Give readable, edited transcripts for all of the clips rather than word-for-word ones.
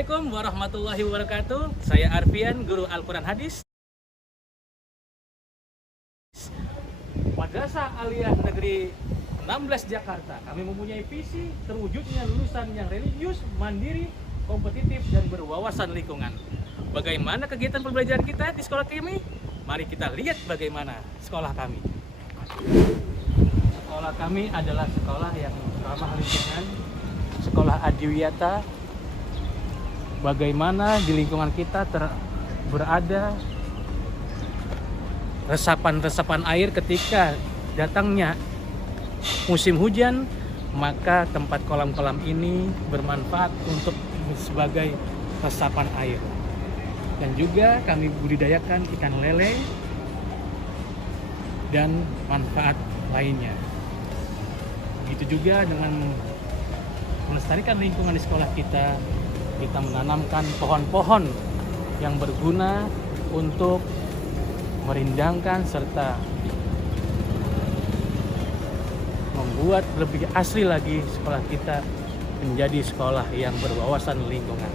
Assalamualaikum warahmatullahi wabarakatuh. Saya Arfian, guru Al-Quran Hadis Madrasah Aliyah Negeri 16 Jakarta. Kami mempunyai visi terwujudnya lulusan yang religius, mandiri, kompetitif, dan berwawasan lingkungan. Bagaimana kegiatan pembelajaran kita di sekolah kami? Mari kita lihat bagaimana sekolah kami. Sekolah kami adalah sekolah yang ramah lingkungan, sekolah adiwiyata. Bagaimana di lingkungan kita berada resapan-resapan air ketika datangnya musim hujan, maka tempat kolam-kolam ini bermanfaat untuk sebagai resapan air. Dan juga kami budidayakan ikan lele dan manfaat lainnya. Begitu juga dengan melestarikan lingkungan di sekolah kita menanamkan pohon-pohon yang berguna untuk merindangkan serta membuat lebih asri lagi sekolah kita menjadi sekolah yang berwawasan lingkungan.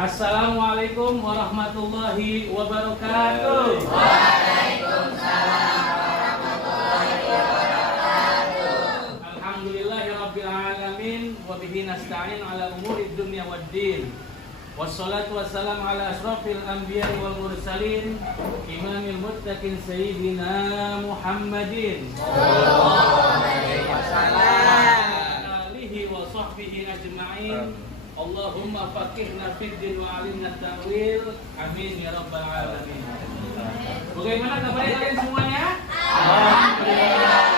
Assalamualaikum warahmatullahi wabarakatuh. Waalaikumsalam warahmatullahi wabarakatuh. Alhamdulillahirabbil alamin wa bihi nasta'in ala umuri dunya waddin. Wassalatu wassalamu ala asrofil anbiya'i wal mursalin imamil muttaqin sayyidina Muhammadin sallallahu alaihi wasallam alihi wa sahbihi ajma'in. Allahumma faqihna fid din wa alimna ta'wil. Amin ya rabbal alamin. Bagaimana kabarnya kalian semuanya? Alhamdulillah.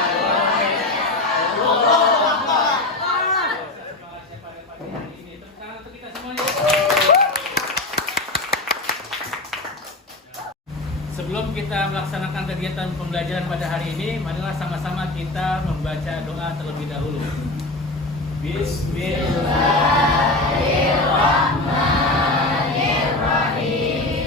Sebelum kita melaksanakan kegiatan pembelajaran pada hari ini, marilah sama-sama kita membaca doa terlebih dahulu. Bismillahirrahmanirrahim.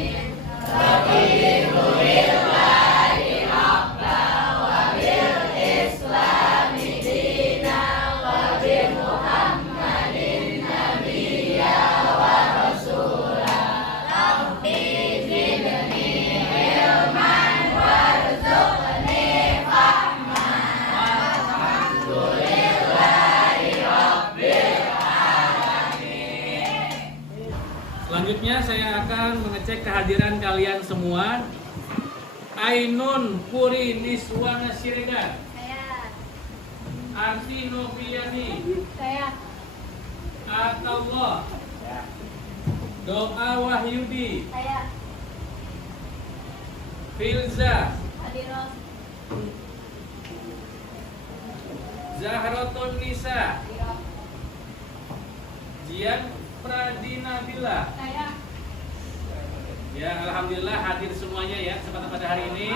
Radiulillahi rabba wa bil islami dina wa bi Muhammadin nabiyya wa rasula. Rabbi zidni ilman warzuqni fahman. Alhamdulillahi rabbil alamin. Selanjutnya saya akan mengecek kehadiran kalian semua. Ainun Puri Niswana Siregar. Saya. Arti Noviani. Saya. Atallah. Doa Wahyudi. Saya. Filza. Adiros. Zahratun Nisa. Adiros. Jian Pradinabila. Saya. Ya, alhamdulillah hadir semuanya ya kesempatan pada hari ini.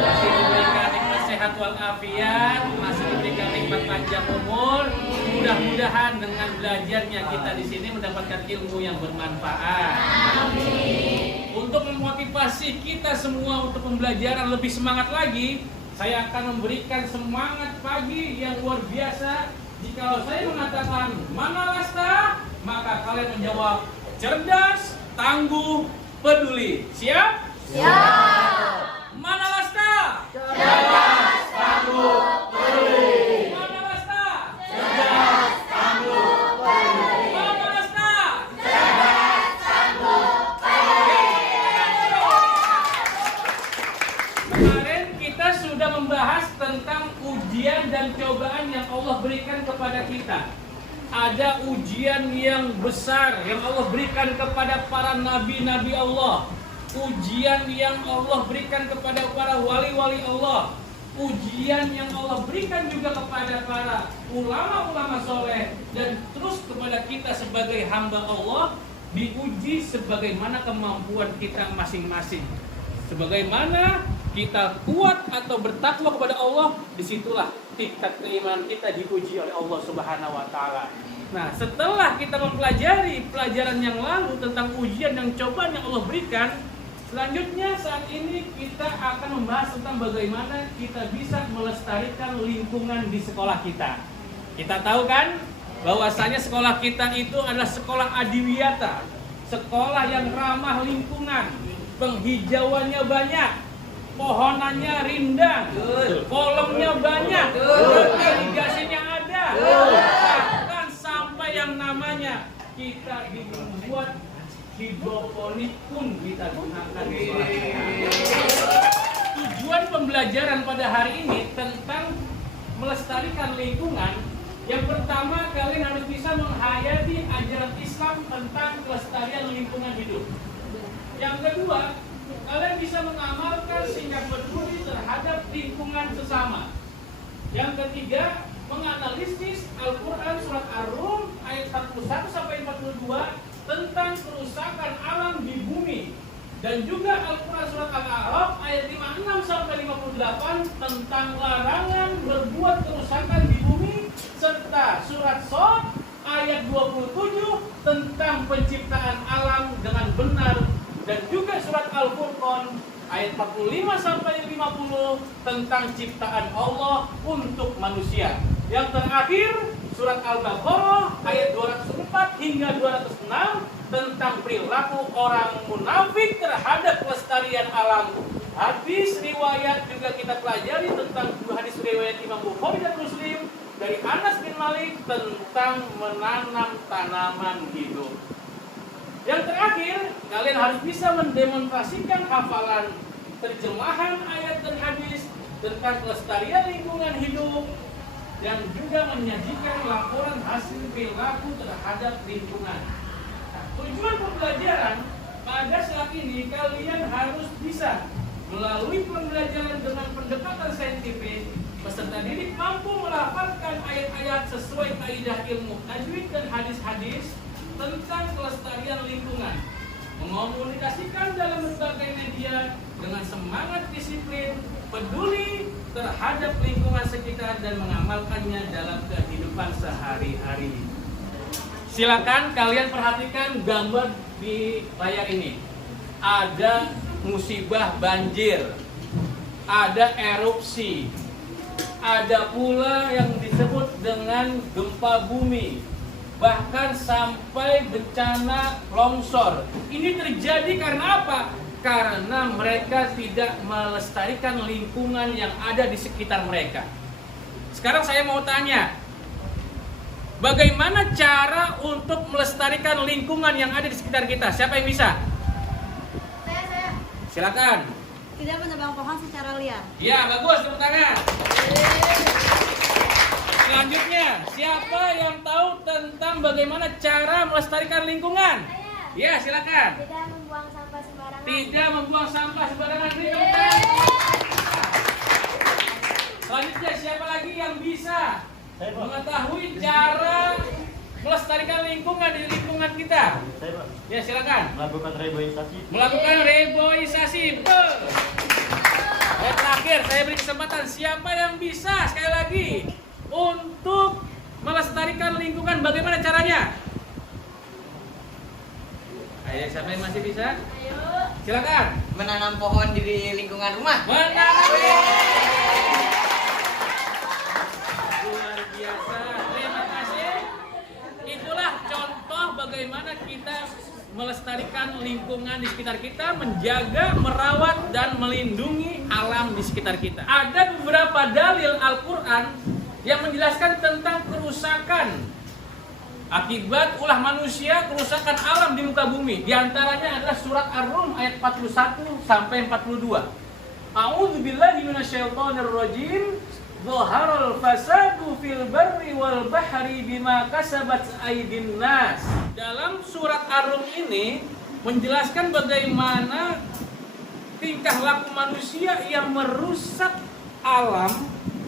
Masih diberikan nikmat sehat walafiat, masih diberikan nikmat panjang umur. Mudah-mudahan dengan belajarnya kita di sini mendapatkan ilmu yang bermanfaat. Amin. Untuk memotivasi kita semua untuk pembelajaran lebih semangat lagi, saya akan memberikan semangat pagi yang luar biasa. Jika saya mengatakan mana lasta, maka kalian menjawab cerdas, tangguh, peduli. Siap? Siap. Mana lasta? Cerdas, tangguh, peduli. Mana lasta? Cerdas, tangguh, peduli. Mana lasta? Cerdas, tangguh, peduli. Kemarin kita sudah membahas tentang ujian dan cobaan yang Allah berikan kepada kita. Ada ujian yang besar yang Allah berikan kepada para nabi-nabi Allah. Ujian yang Allah berikan kepada para wali-wali Allah. Ujian yang Allah berikan juga kepada para ulama-ulama soleh. Dan terus kepada kita sebagai hamba Allah, diuji sebagaimana kemampuan kita masing-masing. Sebagaimana kita kuat atau bertakwa kepada Allah, disitulah tingkat keimanan kita diuji oleh Allah Subhanahu wa Ta'ala. Nah, setelah kita mempelajari pelajaran yang lalu tentang ujian dan cobaan yang Allah berikan, selanjutnya saat ini kita akan membahas tentang bagaimana kita bisa melestarikan lingkungan di sekolah kita. Kita tahu kan bahwasanya sekolah kita itu adalah sekolah adiwiyata, sekolah yang ramah lingkungan, penghijauannya banyak, pohonannya rindang, kolamnya banyak, irigasinya ada, bahkan sampai yang namanya kita dibuat hidroponik pun kita gunakan. Tujuan pembelajaran pada hari ini tentang melestarikan lingkungan. Yang pertama, kalian harus bisa menghayati ajaran Islam tentang kelestarian lingkungan hidup. Yang kedua, kalian bisa mengamalkan sikap peduli terhadap lingkungan sesama. Yang ketiga, menganalisis Al-Quran surat Ar-Rum ayat 41 sampai 42 tentang kerusakan alam di bumi. Dan juga Al-Quran surat Al-A'raf ayat 56 sampai 58 tentang larangan berbuat kerusakan di bumi, serta surat Shad ayat 27 tentang penciptaan alam dengan benar, dan juga surat Al-Furqan ayat 45 sampai 50 tentang ciptaan Allah untuk manusia. Yang terakhir surat Al-Baqarah ayat 204 hingga 206 tentang perilaku orang munafik terhadap kelestarian alam. Hadis riwayat juga kita pelajari tentang hadis riwayat Imam Bukhari dan Muslim dari Anas bin Malik tentang menanam tanaman hidup. Yang terakhir, kalian harus bisa mendemonstrasikan hafalan terjemahan ayat dan hadis tentang kelestarian lingkungan hidup, dan juga menyajikan laporan hasil perilaku terhadap lingkungan. Nah, tujuan pembelajaran pada saat ini kalian harus bisa melalui pembelajaran dengan pendekatan saintifik, peserta didik mampu melafalkan ayat-ayat sesuai kaidah ilmu tajwid dan hadis-hadis tentang kelestarian lingkungan, mengomunikasikan dalam berbagai media dengan semangat disiplin, peduli terhadap lingkungan sekitar, dan mengamalkannya dalam kehidupan sehari-hari. Silakan kalian perhatikan gambar di layar ini. Ada musibah banjir, ada erupsi, ada pula yang disebut dengan gempa bumi, bahkan sampai bencana longsor. Ini terjadi karena apa? Karena mereka tidak melestarikan lingkungan yang ada di sekitar mereka. Sekarang saya mau tanya, bagaimana cara untuk melestarikan lingkungan yang ada di sekitar kita? Siapa yang bisa? Saya. Silakan. Tidak menebang pohon secara liar. Ya, bagus, tepuk tangan. Selanjutnya, siapa yang tahu tentang bagaimana cara melestarikan lingkungan? Ya, silakan. Tidak membuang sampah sembarangan. Tidak membuang sampah sembarangan. Selanjutnya, siapa lagi yang bisa mengetahui cara melestarikan lingkungan di lingkungan kita? Saya, Pak. Ya, silakan. Melakukan reboisasi. Melakukan reboisasi. Dan terakhir, saya beri kesempatan siapa yang bisa sekali lagi untuk melestarikan lingkungan, bagaimana caranya? Ayo, siapa yang masih bisa? Ayo. Silakan. Menanam pohon di lingkungan rumah. Menanam. Luar biasa. Terima kasih. Itulah contoh bagaimana kita melestarikan lingkungan di sekitar kita, menjaga, merawat, dan melindungi alam di sekitar kita. Ada beberapa dalil Al-Quran yang menjelaskan tentang kerusakan akibat ulah manusia, kerusakan alam di muka bumi. Di antaranya adalah surat Ar-Rum ayat 41 sampai 42. A'udzubillahi minasyaitonirrajim. Dhaharal fasadu fil barri wal bahri bima kasabat aydin nas. Dalam surat Ar-Rum ini menjelaskan bagaimana tingkah laku manusia yang merusak alam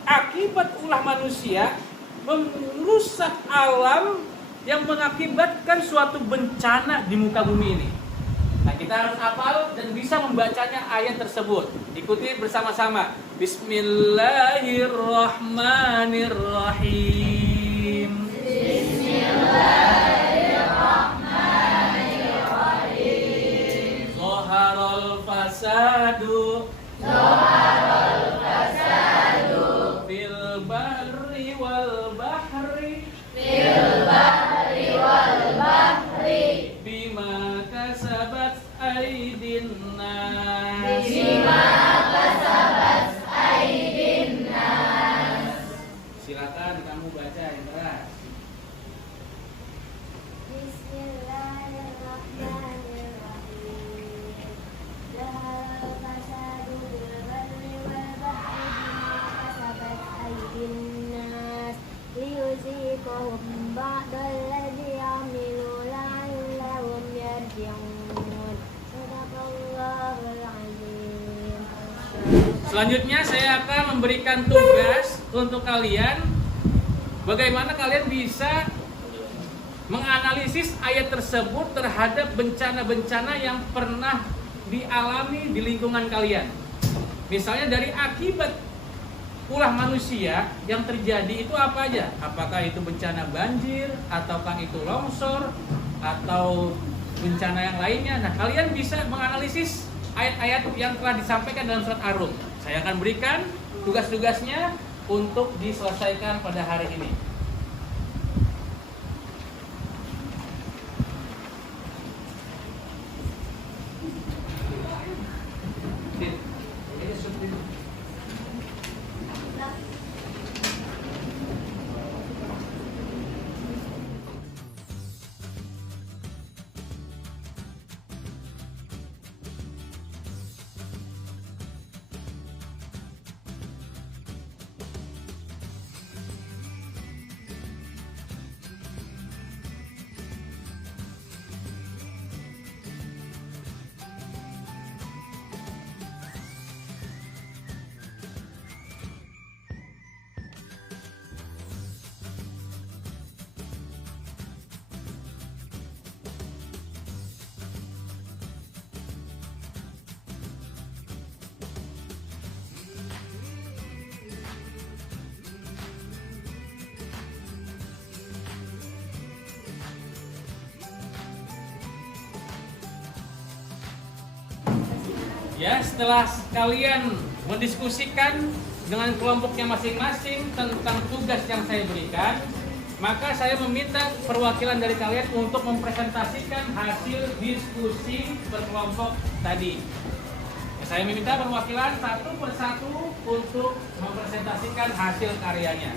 akibat ulah manusia, merusak alam yang mengakibatkan suatu bencana di muka bumi ini. Nah, kita harus hafal dan bisa membacanya ayat tersebut. Ikuti bersama-sama. Bismillahirrahmanirrahim. Bismillahirrahmanirrahim. Zaharal fasadu fil barri wal bahri bima kasabat aydin nas. Silakan kamu baca yang keras. Bismillahirrahmanirrahim. Zaharal fasadu fil barri wal bahri bima kasabat aydin nas liyuziqahum ba'dal ladzi 'amilu la'allahum yarji'un. Shadaqallahul 'azim. Selanjutnya saya akan memberikan tugas untuk kalian, bagaimana kalian bisa menganalisis ayat tersebut terhadap bencana-bencana yang pernah dialami di lingkungan kalian. Misalnya dari akibat ulah manusia yang terjadi itu apa aja? Apakah itu bencana banjir, ataukah itu longsor, atau bencana yang lainnya? Nah, kalian bisa menganalisis ayat-ayat yang telah disampaikan dalam surat Ar-Rum. Saya akan berikan tugas-tugasnya untuk diselesaikan pada hari ini. Ya, setelah kalian mendiskusikan dengan kelompoknya masing-masing tentang tugas yang saya berikan, maka saya meminta perwakilan dari kalian untuk mempresentasikan hasil diskusi berkelompok tadi. Saya meminta perwakilan satu persatu untuk mempresentasikan hasil karyanya.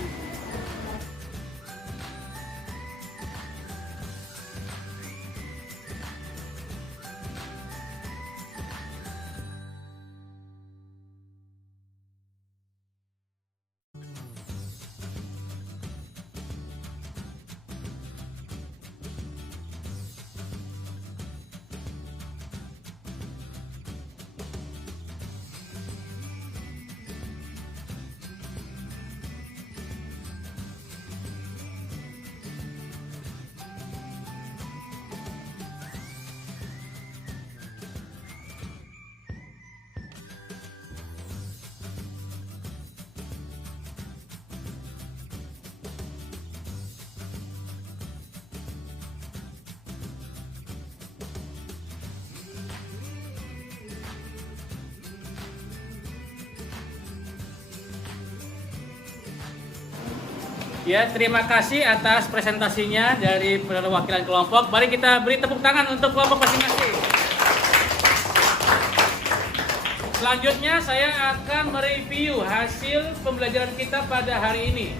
Ya, terima kasih atas presentasinya dari perwakilan kelompok. Mari kita beri tepuk tangan untuk kelompok masing-masing. Selanjutnya saya akan mereview hasil pembelajaran kita pada hari ini.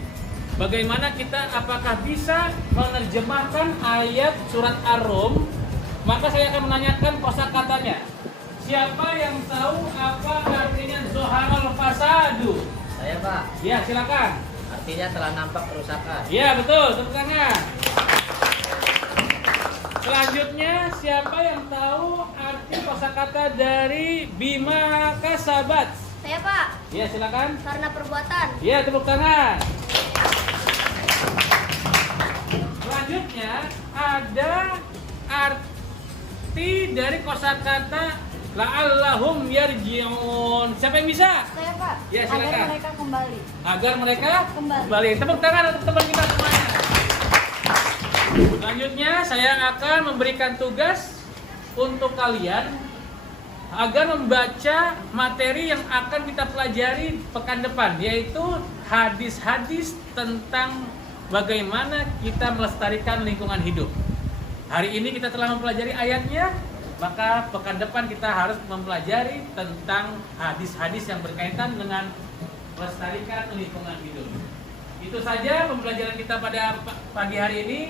Bagaimana kita apakah bisa menerjemahkan ayat surat Ar-Rum? Maka saya akan menanyakan kosakatanya. siapa yang tahu apa artinya zoharul fasadu? Saya Pak, Ya, silakan. artinya telah nampak kerusakan. Ya, betul, tepuk tangan. Selanjutnya, siapa yang tahu arti kosakata dari bima kasabat? Saya Pak, Ya, silakan. karena perbuatan. Ya, tepuk tangan. Selanjutnya, ada arti dari kosakata la'allahum yarji'un. Siapa yang bisa? Saya Pak, Ya, silakan. agar mereka kembali. Agar mereka Kembali. Tepuk tangan untuk teman kita semuanya. Selanjutnya, saya akan memberikan tugas untuk kalian agar membaca materi yang akan kita pelajari pekan depan, yaitu hadis-hadis tentang bagaimana kita melestarikan lingkungan hidup. Hari ini kita telah mempelajari ayatnya, maka pekan depan kita harus mempelajari tentang hadis-hadis yang berkaitan dengan melestarikan lingkungan hidup. Itu saja pembelajaran kita pada pagi hari ini.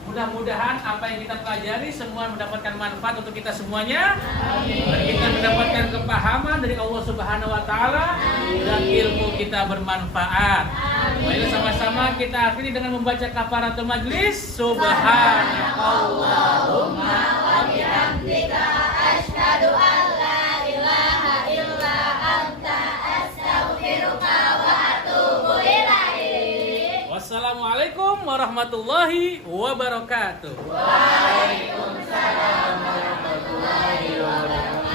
Mudah-mudahan apa yang kita pelajari semua mendapatkan manfaat untuk kita semuanya. Dan kita mendapatkan kepahaman dari Allah Subhanahu wa taala dan ilmu kita bermanfaat. Mari sama-sama kita akhiri dengan membaca kafaratul majlis. Subhanakallahumma wa bihamdika asyhadu an la ilaha illa anta astaghfiruka wa atubu ilaik. Wassalamualaikum warahmatullahi wabarakatuh. Waalaikumsalam warahmatullahi wabarakatuh.